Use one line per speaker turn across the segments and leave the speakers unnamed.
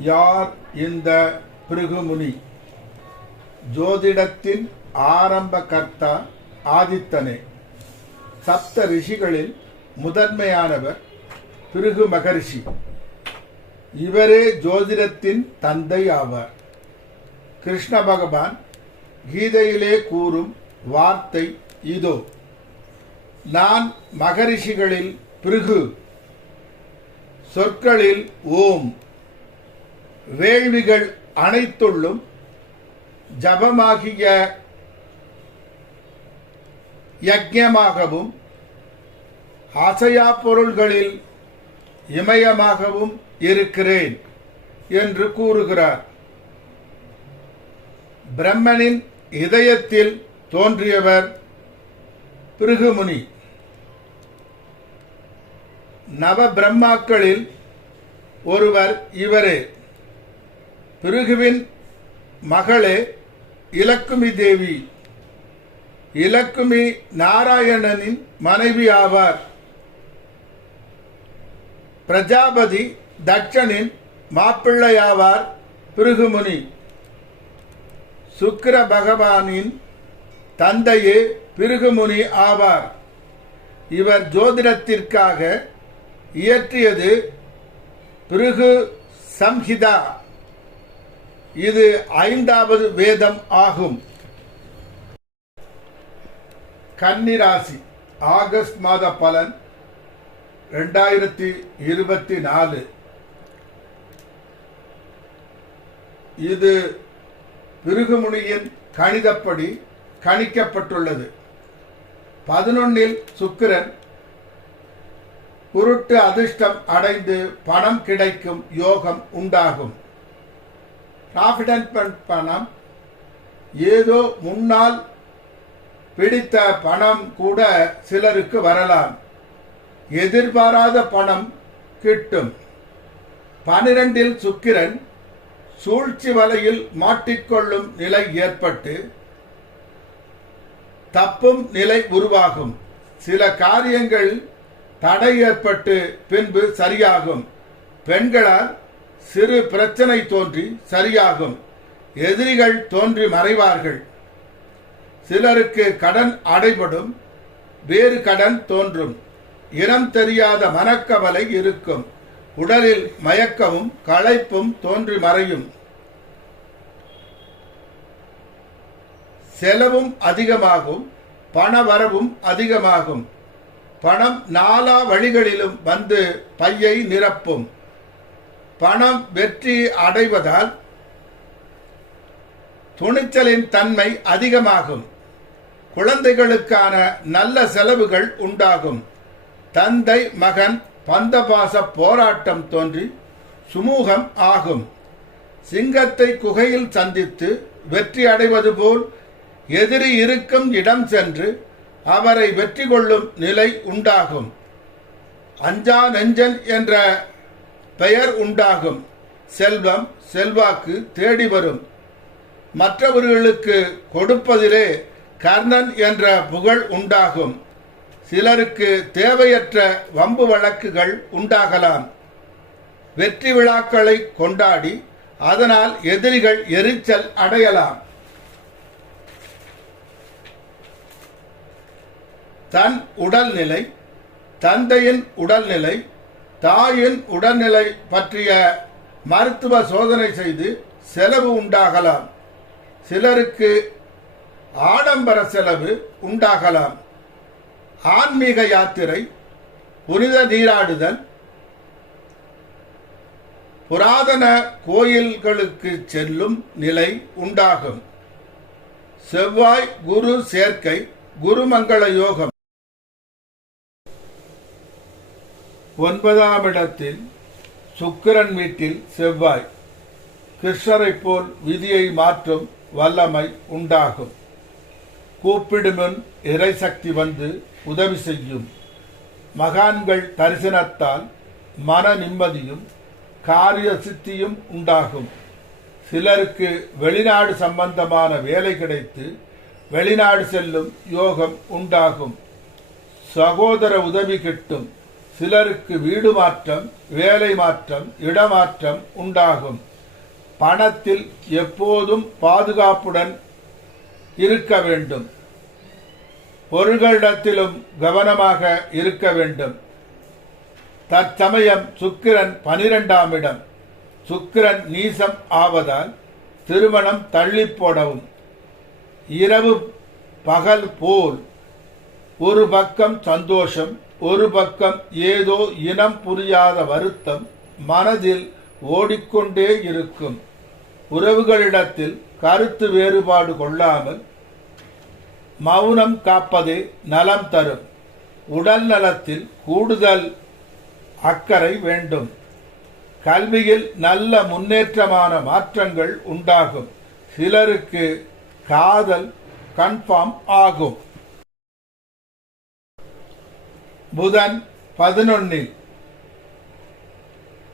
யார் இந்த பிருகுமுனி? ஜோதிடத்தின் ஆரம்ப கர்த்தா ஆதித்தனே. சப்த ரிஷிகளில் முதன்மையானவர் பிருகு மகரிஷி. இவரே ஜோதிடத்தின் தந்தை ஆவார். கிருஷ்ண பகவான் கீதையிலே கூறும் வார்த்தை இதோ. நான் மகரிஷிகளில் பிருகு சொற்களில் ஓம். வேள்விகள் அனைத்துள்ளும் ஜபமாகிய யஜ்யமாகவும் அசையா பொருள்களில் இமயமாகவும் இருக்கிறேன் என்று கூறுகிறார். பிரம்மனின் இதயத்தில் தோன்றியவர் பிருகுமுனி. நவ பிரம்மாக்களில் ஒருவர் இவரே. பிருகுவின் மகளே இலக்குமி தேவி. இலக்குமி நாராயணனின் மனைவி ஆவார். பிரஜாபதி தட்சனின் மாப்பிள்ளையாவார் பிருகுமுனி. சுக்கிர பகவானின் தந்தையே பிருகுமுனி ஆவார். இவர் ஜோதிடத்திற்காக இயற்றியது பிருகு சம்ஹிதா. இது ஐந்தாவது வேதம் ஆகும். கன்னிராசி ஆகஸ்ட் மாத பலன் ரெண்டாயிரத்தி இருபத்தி நாலு. இது பிருகுமுனியின் கணிதப்படி கணிக்கப்பட்டுள்ளது. பதினொன்னில் சுக்கிரன் குருட்டு அதிர்ஷ்டம் அடைந்து பணம் கிடைக்கும் யோகம் உண்டாகும். ப்ராவிடன்ட் ஃபண்ட் பணம் ஏதோ முன்னால் பிடித்த பணம் கூட சிலருக்கு வரலாம். எதிர்பாராத பணம் கிட்டும். பனிரெண்டில் சுக்கிரன் சூழ்ச்சி வலையில் மாட்டிக்கொள்ளும் நிலை ஏற்பட்டு தப்பும் நிலை உருவாகும். சில காரியங்கள் தடை ஏற்பட்டு பின்பு சரியாகும். பெண்களால் சிறு பிரச்சனை தோன்றி சரியாகும். எதிரிகள் தோன்றி மறைவார்கள். சிலருக்கு கடன் அடைபடும் வேறு கடன் தோன்றும். இனம் தெரியாத மனக்கவலை இருக்கும். உடலில் மயக்கமும் களைப்பும் தோன்றி மறையும். செலவும் அதிகமாகும் பண வரவும் அதிகமாகும். பணம் நாலா வழிகளிலும் வந்து பையை நிரப்பும். பணம் வெற்றி அடைவதால் துணிச்சலின் தன்மை அதிகமாகும். குழந்தைகளுக்கான நல்ல செலவுகள் உண்டாகும். தந்தை மகன் பந்தபாச போராட்டம் தோன்றி சுமூகம் ஆகும். சிங்கத்தை குகையில் சந்தித்து வெற்றி அடைவது போல் எதிரி இருக்கும் இடம் சென்று அவரை வெற்றி கொள்ளும் நிலை உண்டாகும். அஞ்சா நெஞ்சன் என்ற பெயர் உண்டாகும். செல்வம் செல்வாக்கு தேடி வரும். மற்றவர்களுக்கு கொடுப்பதிலே கர்ணன் என்ற புகழ் உண்டாகும். சிலருக்கு தேவையற்ற வம்பு வழக்குகள் உண்டாகலாம். வெற்றி விழாக்களை கொண்டாடி அதனால் எதிரிகள் எரிச்சல் அடையலாம். தன் உடல்நிலை தந்தையின் உடல்நிலை தாயின் உடல்நிலை பற்றிய மருத்துவ சோதனை செய்து செலவு உண்டாகலாம். சிலருக்கு ஆடம்பர செலவு உண்டாகலாம். ஆன்மீக யாத்திரை புனித நீராடுதல் புராதன கோயில்களுக்கு செல்லும் நிலை உண்டாகும். செவ்வாய் குரு சேர்க்கை குருமங்கள யோகம். ஒன்பதாம் இடத்தில் சுக்கிரன் வீட்டில் செவ்வாய். கிருஷ்ணரைப் போல் விதியை மாற்றும் வல்லமை உண்டாகும். கூப்பிடுமுன் இறைசக்தி வந்து உதவி செய்யும். மகான்கள் தரிசனத்தால் மன நிம்மதியும் காரிய சித்தியும் உண்டாகும். சிலருக்கு வெளிநாடு சம்பந்தமான வேலை கிடைத்து வெளிநாடு செல்லும் யோகம் உண்டாகும். சகோதர உதவி கிட்டும் சிலருக்கு வீடு மாற்றம் வேலை மாற்றம் இடமாற்றம் உண்டாகும். பணத்தில் எப்போதும் பாதுகாப்புடன் இருக்க வேண்டும். பொருள்களிடத்திலும் கவனமாக இருக்க வேண்டும். தற்சமயம் சுக்கிரன் பனிரெண்டாம் இடம். சுக்கிரன் நீசம் ஆவதால் திருமணம் தள்ளி போடவும். இரவு பகல் போல் ஒரு பக்கம் சந்தோஷம் ஒரு பக்கம் ஏதோ இனம் புரியாத வருத்தம் மனதில் ஓடிக்கொண்டே இருக்கும். உறவுகளிடத்தில் கருத்து வேறுபாடு கொள்ளாமல் மௌனம் காப்பதே நலம் தரும். உடல் நலத்தில் கூடுதல் அக்கறை வேண்டும். கல்வியில் நல்ல முன்னேற்றமான மாற்றங்கள் உண்டாகும். சிலருக்கு காதல் கன்ஃபார்ம் ஆகும். புதன் பதினொன்னில்.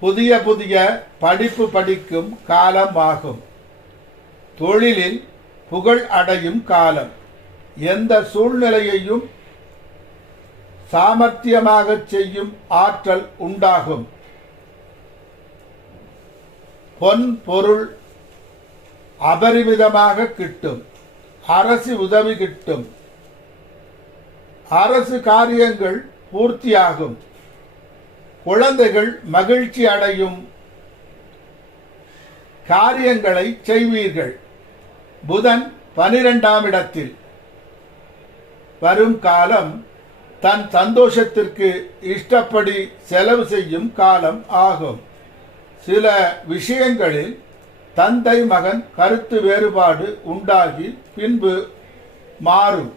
புதிய புதிய படிப்பு படிக்கும் காலம் ஆகும் தொழிலில் புகழ் அடையும் காலம். எந்த சூழ்நிலையையும் சாமர்த்தியமாக செய்யும் ஆற்றல் உண்டாகும். பொன் பொருள் அபரிமிதமாக கிட்டும். அரசு உதவி கிட்டும். அரசு காரியங்கள் பூர்த்தியாகும். குழந்தைகள் மகிழ்ச்சி அடையும் காரியங்களை செய்வீர்கள். புதன் பனிரெண்டாம் இடத்தில். வரும் காலம் தன் சந்தோஷத்திற்கு இஷ்டப்படி செலவு செய்யும் காலம் ஆகும். சில விஷயங்களில் தந்தை மகன் கருத்து வேறுபாடு உண்டாகி பின்பு மாறும்.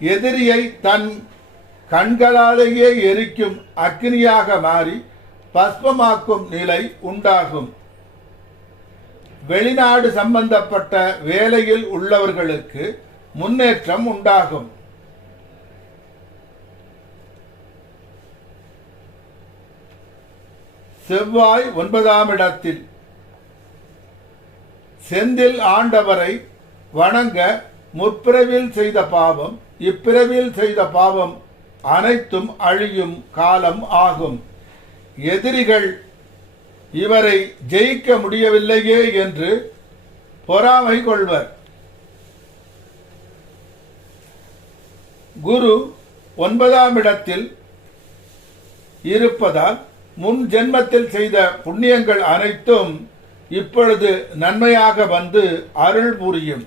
எதிரியை தன் கண்களாலேயே எரிக்கும் அக்னியாக மாறி பஸ்பமாக்கும் நிலை உண்டாகும். வெளிநாடு சம்பந்தப்பட்ட வேலையில் உள்ளவர்களுக்கு முன்னேற்றம் உண்டாகும். செவ்வாய் ஒன்பதாம் இடத்தில். செந்தில் ஆண்டவரை வணங்க முற்பிறவில் செய்த பாவம் இப்பிறவில் செய்த பாவம் அனைத்தும் அழியும் காலம் ஆகும். எதிரிகள் இவரை ஜெயிக்க முடியவில்லையே என்று பொறாமை கொள்வர். குரு ஒன்பதாம் இடத்தில் இருப்பதால் முன் ஜென்மத்தில் செய்த புண்ணியங்கள் அனைத்தும் இப்பொழுது நன்மையாக வந்து அருள் புரியும்.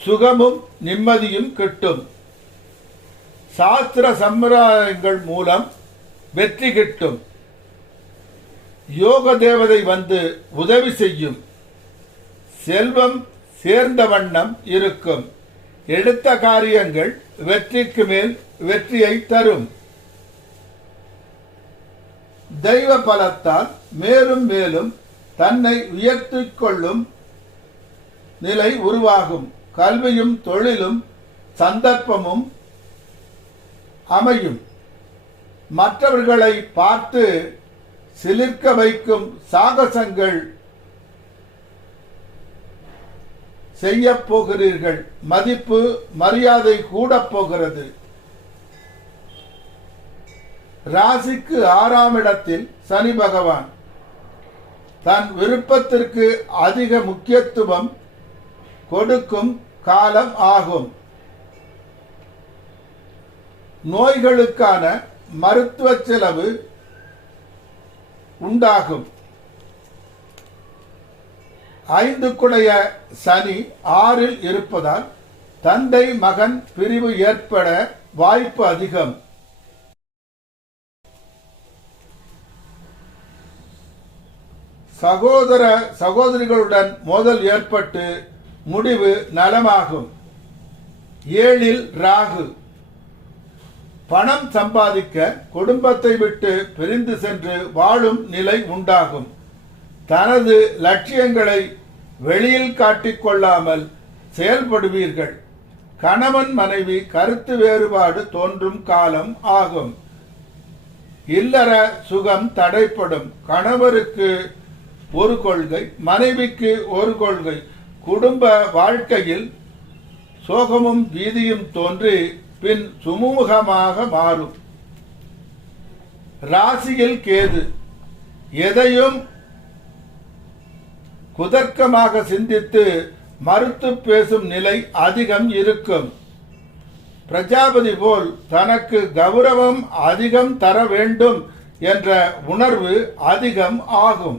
சுகமும் நிம்மதியும் கிட்டும். சாஸ்திர சம்பிரதாயங்கள் மூலம் வெற்றி கிட்டும். யோக தேவதை வந்து உதவி செய்யும். செல்வம் சேர்ந்த வண்ணம் இருக்கும். எடுத்த காரியங்கள் வெற்றிக்கு மேல் வெற்றியை தரும். தெய்வ பலத்தால் மேலும் மேலும் தன்னை உயர்த்திக் கொள்ளும் நிலை உருவாகும். கல்வியும் தொழிலும் சந்தர்ப்பமும் அமையும். மற்றவர்களை பார்த்து சிலிர்க்க வைக்கும் சாகசங்கள் செய்ய போகிறீர்கள். மதிப்பு மரியாதை கூட போகிறது. ராசிக்கு ஆறாம் இடத்தில் சனி பகவான். தன் விருப்பத்திற்கு அதிக முக்கியத்துவம் கொடுக்கும் காலம் ஆகும். நோய்களுக்கான மருத்துவ செலவு உண்டாகும். ஐந்து குடைய சனி ஆறில் இருப்பதால் தந்தை மகன் பிரிவு ஏற்பட வாய்ப்பு அதிகம். சகோதர சகோதரிகளுடன் மோதல் ஏற்பட்டு முடிவு நலமாகும். ஏழில் ராகு. பணம் சம்பாதிக்க குடும்பத்தை விட்டு பிரிந்து சென்று வாழும் நிலை உண்டாகும். தனது லட்சியங்களை வெளியில் காட்டிக்கொள்ளாமல் செயல்படுவீர்கள். கணவன் மனைவி கருத்து வேறுபாடு தோன்றும் காலம் ஆகும். இல்லற சுகம் தடைப்படும் கணவருக்கு ஒரு கொள்கை மனைவிக்கு ஒரு கொள்கை. குடும்ப வாழ்க்கையில் சோகமும் பீதியும் தோன்றி பின் சுமூகமாக மாறும். ராசியில் கேது எதையும் குதர்க்கமாக சிந்தித்து மறுத்து பேசும் நிலை அதிகம் இருக்கும். பிரஜாபதி போல் தனக்கு கௌரவம் அதிகம் தர வேண்டும் என்ற உணர்வு அதிகம் ஆகும்.